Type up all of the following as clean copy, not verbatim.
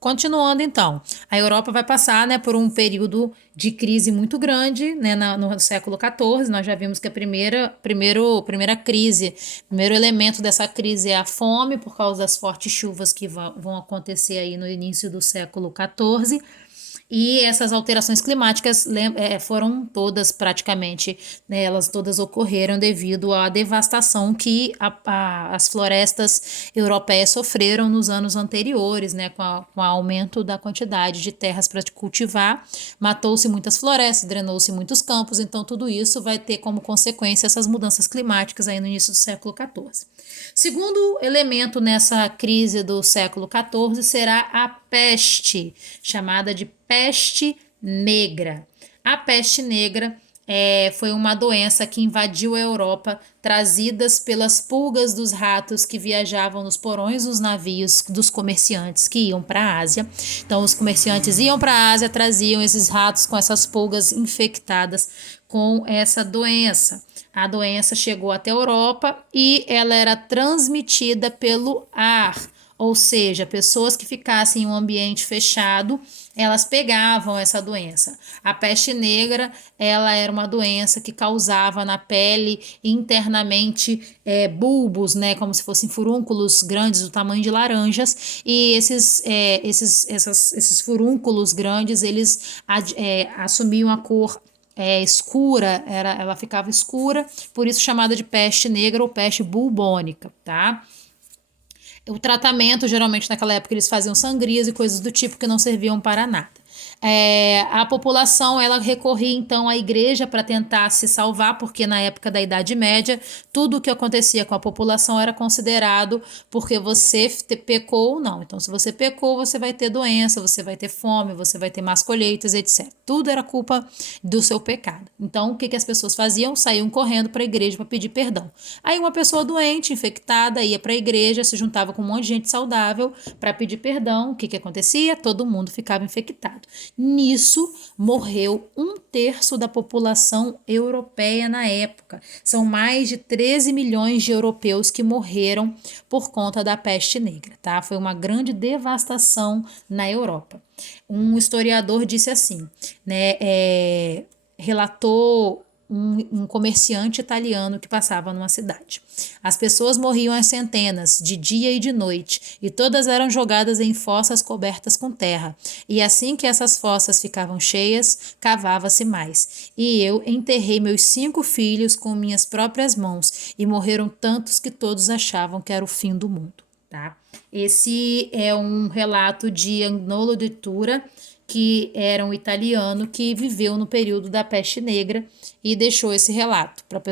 Continuando então, a Europa vai passar, né, por um período de crise muito grande, né, no século XIV. Nós já vimos que a primeira crise, primeiro elemento dessa crise é a fome, por causa das fortes chuvas que vão acontecer aí no início do século XIV. E essas alterações climáticas foram todas praticamente, né, elas todas ocorreram devido à devastação que as florestas europeias sofreram nos anos anteriores, né, com o aumento da quantidade de terras para cultivar, matou-se muitas florestas, drenou-se muitos campos, então tudo isso vai ter como consequência essas mudanças climáticas aí no início do século XIV. Segundo elemento nessa crise do século XIV será a peste, chamada de peste negra. A peste negra foi uma doença que invadiu a Europa, trazidas pelas pulgas dos ratos que viajavam nos porões dos navios dos comerciantes que iam para a Ásia. Então, os comerciantes iam para a Ásia, traziam esses ratos com essas pulgas infectadas com essa doença. A doença chegou até a Europa e ela era transmitida pelo ar, ou seja, pessoas que ficassem em um ambiente fechado, elas pegavam essa doença. A peste negra, ela era uma doença que causava na pele internamente bulbos, né, como se fossem furúnculos grandes do tamanho de laranjas, e esses furúnculos grandes, eles assumiam a cor escura, ela ficava escura, por isso chamada de peste negra ou peste bubônica, tá? O tratamento, geralmente naquela época eles faziam sangrias e coisas do tipo que não serviam para nada. A população ela recorria então à igreja para tentar se salvar, porque na época da Idade Média tudo o que acontecia com a população era considerado porque você pecou ou não. Então, se você pecou, você vai ter doença, você vai ter fome, você vai ter más colheitas, etc. Tudo era culpa do seu pecado. Então, o que as pessoas faziam? Saíam correndo para a igreja para pedir perdão. Aí uma pessoa doente, infectada, ia para a igreja, se juntava com um monte de gente saudável para pedir perdão. O que acontecia? Todo mundo ficava infectado. Nisso, morreu 1/3 da população europeia na época. São mais de 13 milhões de europeus que morreram por conta da peste negra, tá? Foi uma grande devastação na Europa. Um historiador disse assim, né, relatou um comerciante italiano que passava numa cidade. As pessoas morriam às centenas, de dia e de noite, e todas eram jogadas em fossas cobertas com terra. E assim que essas fossas ficavam cheias, cavava-se mais. E eu enterrei meus 5 filhos com minhas próprias mãos, e morreram tantos que todos achavam que era o fim do mundo. Tá? Esse é um relato de Agnolo de Tura, que era um italiano que viveu no período da peste negra e deixou esse relato para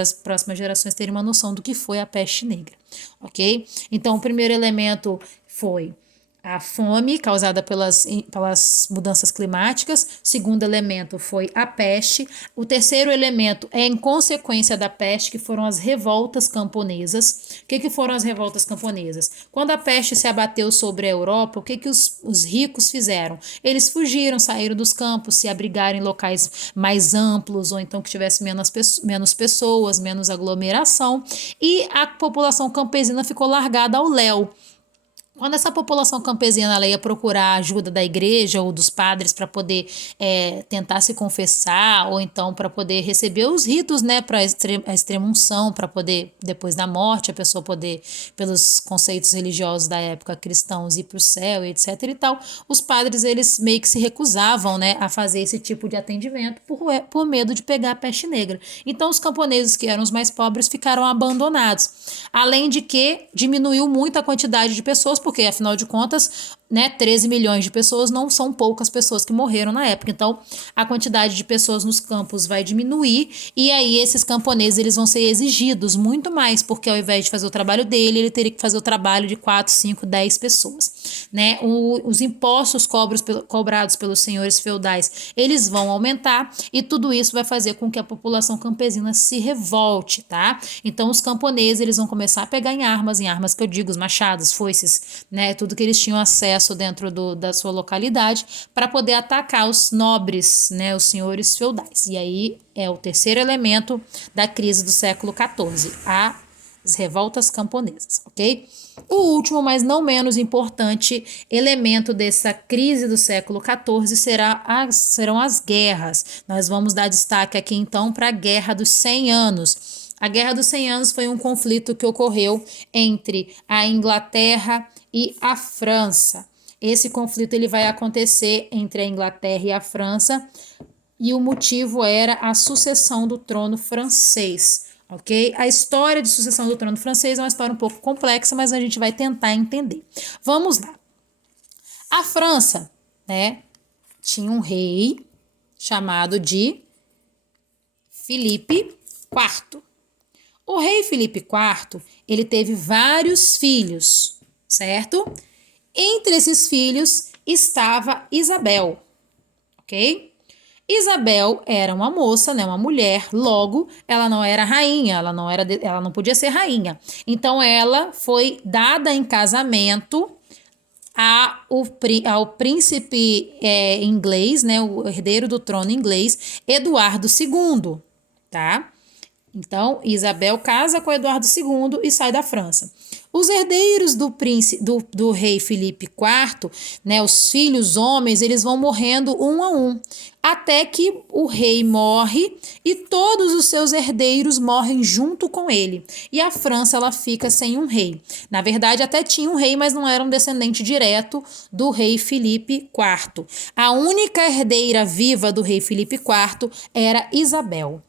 as próximas gerações terem uma noção do que foi a peste negra, ok? Então, o primeiro elemento foi a fome causada pelas mudanças climáticas. O segundo elemento foi a peste. O terceiro elemento é em consequência da peste, que foram as revoltas camponesas. O que foram as revoltas camponesas? Quando a peste se abateu sobre a Europa, o que os ricos fizeram? Eles fugiram, saíram dos campos, se abrigaram em locais mais amplos, ou então que tivesse menos pessoas, menos aglomeração, e a população campesina ficou largada ao léu. Quando essa população campesina ela ia procurar a ajuda da igreja ou dos padres para poder tentar se confessar, ou então para poder receber os ritos, né, para a extrema-unção, para poder, depois da morte, a pessoa poder, pelos conceitos religiosos da época cristãos, ir para o céu, etc e tal, os padres eles meio que se recusavam, né, a fazer esse tipo de atendimento por medo de pegar a peste negra. Então os camponeses, que eram os mais pobres, ficaram abandonados. Além de que diminuiu muito a quantidade de pessoas, porque afinal de contas, né, 13 milhões de pessoas não são poucas pessoas que morreram na época. Então, a quantidade de pessoas nos campos vai diminuir, e aí esses camponeses eles vão ser exigidos muito mais, porque ao invés de fazer o trabalho dele, ele teria que fazer o trabalho de 4, 5, 10 pessoas, né? Os impostos cobrados pelos senhores feudais, eles vão aumentar, e tudo isso vai fazer com que a população campesina se revolte, tá? Então, os camponeses eles vão começar a pegar em armas que eu digo, os machados, foices, né, tudo que eles tinham acesso dentro da sua localidade, para poder atacar os nobres, né, os senhores feudais. E aí é o terceiro elemento da crise do século XIV, a as revoltas camponesas, ok? O último, mas não menos importante, elemento dessa crise do século XIV serão as guerras. Nós vamos dar destaque aqui então para a Guerra dos 100 Anos. A Guerra dos 100 Anos foi um conflito que ocorreu entre a Inglaterra e a França. Esse conflito ele vai acontecer entre a Inglaterra e a França e o motivo era a sucessão do trono francês, ok? A história de sucessão do trono francês é uma história um pouco complexa, mas a gente vai tentar entender. Vamos lá. A França, né, tinha um rei chamado de Filipe IV. O rei Filipe IV, ele teve vários filhos, certo? Entre esses filhos estava Isabel, ok? Isabel era uma moça, né, uma mulher, logo ela não era rainha, ela não podia ser rainha. Então ela foi dada em casamento ao príncipe inglês, né, o herdeiro do trono inglês, Eduardo II, tá? Então, Isabel casa com Eduardo II e sai da França. Os herdeiros do rei Filipe IV, né, os filhos homens, eles vão morrendo um a um, até que o rei morre e todos os seus herdeiros morrem junto com ele. E a França ela fica sem um rei. Na verdade, até tinha um rei, mas não era um descendente direto do rei Filipe IV. A única herdeira viva do rei Filipe IV era Isabel.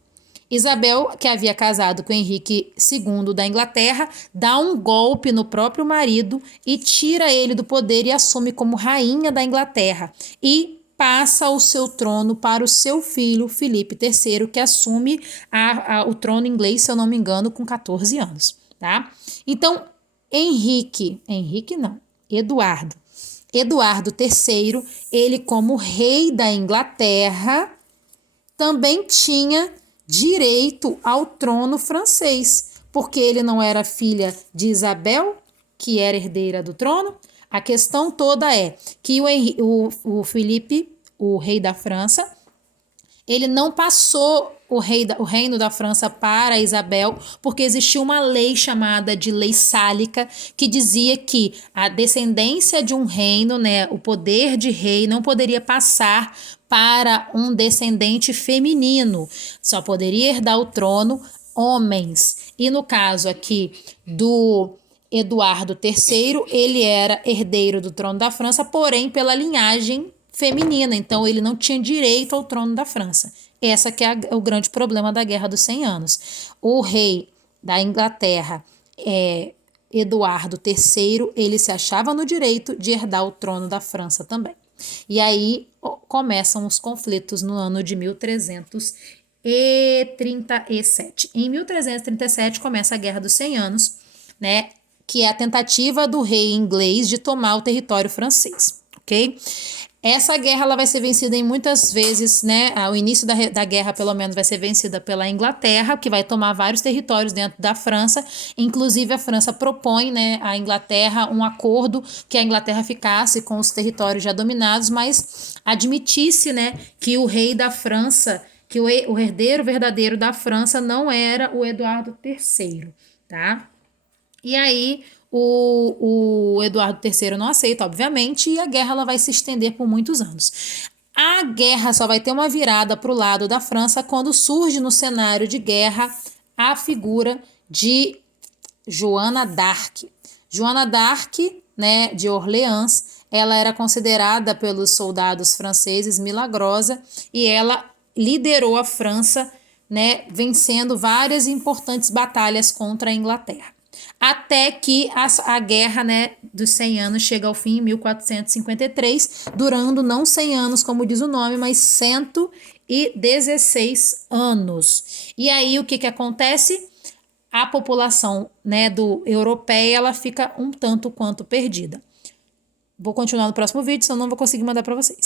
Isabel, que havia casado com Henrique II da Inglaterra, dá um golpe no próprio marido e tira ele do poder e assume como rainha da Inglaterra e passa o seu trono para o seu filho Filipe III, que assume o trono inglês, se eu não me engano, com 14 anos, tá? Então, Eduardo III, ele como rei da Inglaterra, também tinha direito ao trono francês, porque ele não era filha de Isabel, que era herdeira do trono. A questão toda é que o Filipe, o rei da França, ele não passou o reino da França para Isabel, porque existia uma lei chamada de Lei Sálica, que dizia que a descendência de um reino, né, o poder de rei, não poderia passar para um descendente feminino, só poderia herdar o trono homens. E no caso aqui do Eduardo III, ele era herdeiro do trono da França, porém pela linhagem feminina, então ele não tinha direito ao trono da França. Essa que é o grande problema da Guerra dos 100 Anos. O rei da Inglaterra, Eduardo III, ele se achava no direito de herdar o trono da França também. E aí começam os conflitos no ano de 1337. Em 1337 começa a Guerra dos 100 Anos, né, que é a tentativa do rei inglês de tomar o território francês, ok? Essa guerra ela vai ser vencida em muitas vezes, né? O início da guerra, pelo menos, vai ser vencida pela Inglaterra, que vai tomar vários territórios dentro da França. Inclusive, a França propõe, né, à Inglaterra um acordo que a Inglaterra ficasse com os territórios já dominados, mas admitisse, né, que o rei da França, que o herdeiro verdadeiro da França não era o Eduardo III, tá? E aí o Eduardo III não aceita, obviamente, e a guerra ela vai se estender por muitos anos. A guerra só vai ter uma virada para o lado da França quando surge no cenário de guerra a figura de Joana d'Arc. Joana d'Arc, né, de Orleans, ela era considerada pelos soldados franceses milagrosa e ela liderou a França, né, vencendo várias importantes batalhas contra a Inglaterra. Até que a guerra, né, dos 100 anos chega ao fim em 1453, durando não 100 anos, como diz o nome, mas 116 anos. E aí o que acontece? A população, né, europeia ela fica um tanto quanto perdida. Vou continuar no próximo vídeo, senão não vou conseguir mandar para vocês.